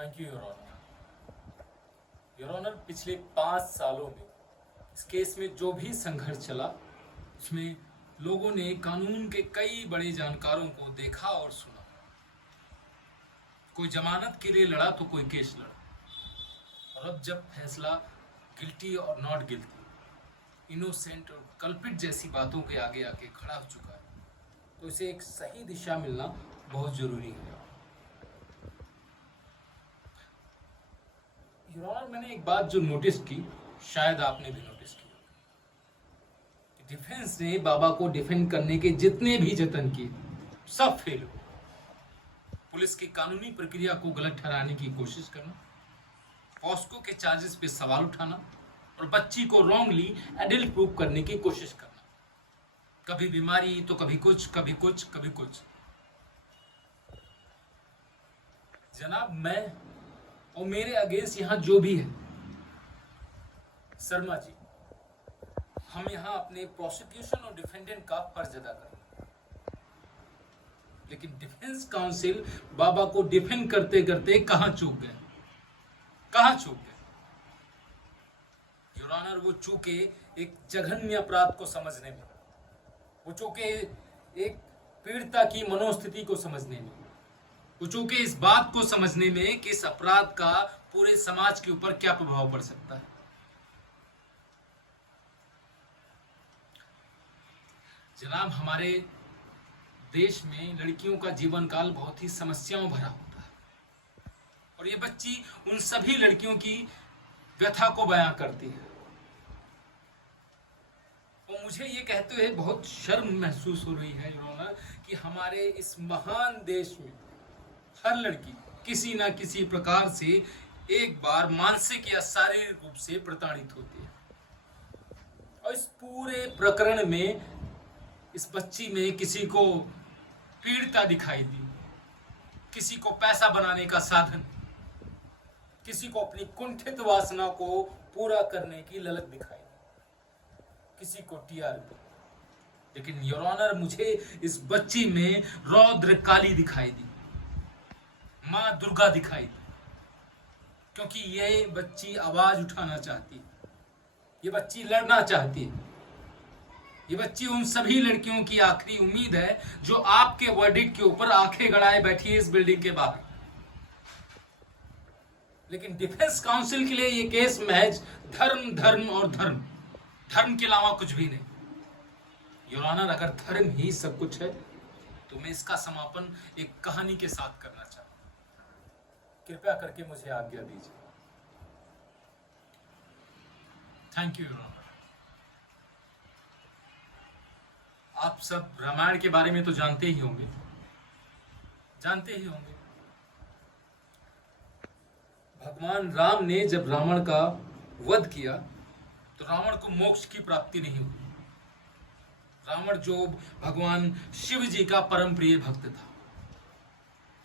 Thank you your honour. Your honour, पिछले 5 सालों में इस केस में जो भी संघर्ष चला उसमें लोगों ने कानून के कई बड़े जानकारों को देखा और सुना। कोई जमानत के लिए लड़ा तो कोई केस लड़ा, और अब जब फैसला गिल्टी और नॉट गिल्टी, इनोसेंट और कल्पिट जैसी बातों के आगे आके खड़ा हो चुका है, तो इसे एक सही दिशा मिलना बहुत जरूरी है। योर ऑनर, मैंने एक बात जो नोटिस की, शायद आपने भी नोटिस की, कि डिफेंस ने बाबा को डिफेंड करने के जितने भी जतन किए सब फेल हो। पुलिस की कानूनी प्रक्रिया को गलत ठहराने की कोशिश करना, पॉस्को के चार्जेस पे सवाल उठाना और बच्ची को रॉन्गली एडल्ट प्रूव करने की कोशिश करना। कभी बीमारी तो कभी कुछ, कभी कुछ, कभी कुछ। जनाब, मैं और मेरे अगेंस्ट यहां जो भी है, शर्मा जी, हम यहां अपने प्रोसिक्यूशन और डिफेंडेंट का फर्ज अदा करें, लेकिन डिफेंस काउंसिल बाबा को डिफेंड करते करते कहां चूक गए, कहां चूक गए। योर ऑनर, वो चूके एक जघन्य अपराध को समझने में, वो चूके एक पीड़िता की मनोस्थिति को समझने में, वो चूके इस बात को समझने में कि इस अपराध का पूरे समाज के ऊपर क्या प्रभाव पड़ सकता है। जनाब, हमारे देश में लड़कियों का जीवन काल बहुत ही समस्याओं भरा होता है, और ये बच्ची उन सभी लड़कियों की व्यथा को बयां करती है। और मुझे ये कहते हुए बहुत शर्म महसूस हो रही है योर ऑनर, कि हमारे इस महान देश में हर लड़की किसी ना किसी प्रकार से एक बार मानसिक या शारीरिक रूप से प्रताड़ित होती है। और इस पूरे प्रकरण में इस बच्ची में किसी को पीड़िता दिखाई दी, किसी को पैसा बनाने का साधन, किसी को अपनी कुंठित वासना को पूरा करने की ललक दिखाई दी, किसी को टीआरपी। लेकिन योर ऑनर, मुझे इस बच्ची में रौद्र काली दिखाई दी, मां दुर्गा दिखाई दी, क्योंकि ये बच्ची आवाज उठाना चाहती है, ये बच्ची लड़ना चाहती है, ये बच्ची उन सभी लड़कियों की आखिरी उम्मीद है जो आपके वर्डिक्ट के ऊपर आंखें गड़ाए बैठी है इस बिल्डिंग के बाहर। लेकिन डिफेंस काउंसिल के लिए ये केस महज धर्म धर्म और धर्म, धर्म के अलावा कुछ भी नहीं। योर ऑनर, अगर धर्म ही सब कुछ है तो मैं इसका समापन एक कहानी के साथ करना चाहता हूं। कृपया करके मुझे आज्ञा दीजिए। Thank you your honour. आप सब रामायण के बारे में तो जानते ही होंगे, जानते ही होंगे। भगवान राम ने जब रावण का वध किया तो रावण को मोक्ष की प्राप्ति नहीं हुई। रावण जो भगवान शिव जी का परम प्रिय भक्त था,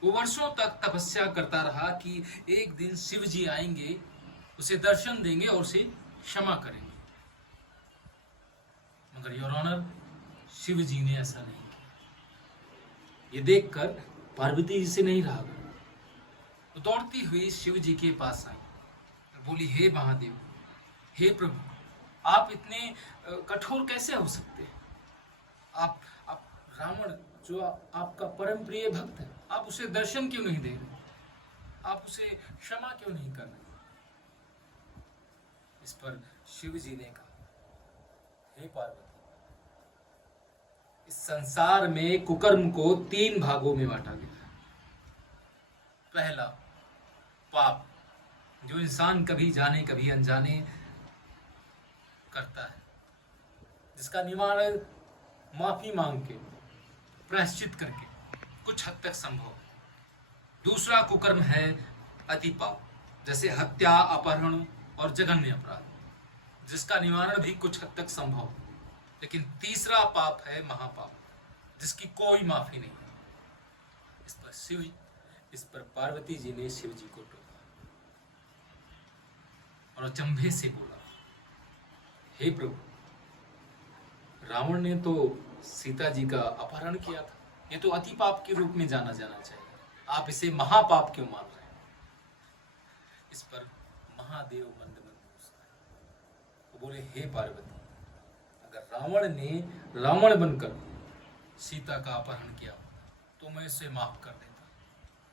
वो वर्षों तक तपस्या करता रहा कि एक दिन शिव जी आएंगे, उसे दर्शन देंगे और उसे क्षमा करेंगे। मगर योर ऑनर, शिव जी ने ऐसा नहीं किया। ये देखकर पार्वती जी से नहीं रहा, वो दौड़ती हुई शिव जी के पास आई, बोली, हे महादेव, हे प्रभु, आप इतने कठोर कैसे हो सकते हैं? आप रावण जो आपका परम प्रिय भक्त है, आप उसे दर्शन क्यों नहीं दे रहे? आप उसे क्षमा क्यों नहीं कर रहे? इस पर शिव जी ने कहा, हे पार्वती, इस संसार में कुकर्म को 3 भागों में बांटा गया है। पहला पाप, जो इंसान कभी जाने कभी अनजाने करता है, जिसका निवारण माफी मांग के, प्रायश्चित करके कुछ हद तक संभव है। दूसरा कुकर्म है अति पाप, जैसे हत्या, अपहरण और जघन्य अपराध, जिसका निवारण भी कुछ हद तक संभव है। लेकिन तीसरा पाप है महापाप, जिसकी कोई माफी नहीं। इस पर पार्वती जी ने शिव जी को टोका और अचंभे से बोला, हे प्रभु, रावण ने तो सीता जी का अपहरण किया था, ये तो अति पाप के रूप में जाना जाना चाहिए, आप इसे महापाप क्यों मान रहे हैं? इस पर महादेव मंद मंद मुस्कुराए। वो बोले, हे पार्वती, अगर रावण ने रावण बनकर सीता का अपहरण किया तो मैं इसे माफ कर देता,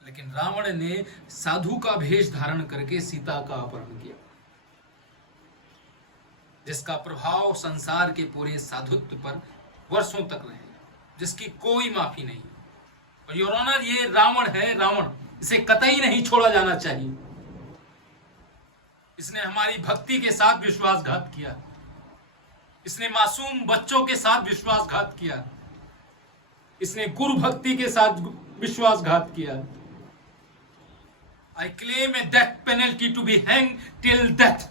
लेकिन रावण ने साधु का भेष धारण करके सीता का अपहरण किया, जिसका प्रभाव संसार के पूरे साधुत्व पर वर्षों तक रहेगा, जिसकी कोई माफी नहीं। और योर ऑनर, ये रावण है, रावण, इसे कतई नहीं छोड़ा जाना चाहिए। इसने हमारी भक्ति के साथ विश्वासघात किया, इसने मासूम बच्चों के साथ विश्वासघात किया, इसने गुरु भक्ति के साथ विश्वासघात किया। I claim a death penalty to be hanged till death.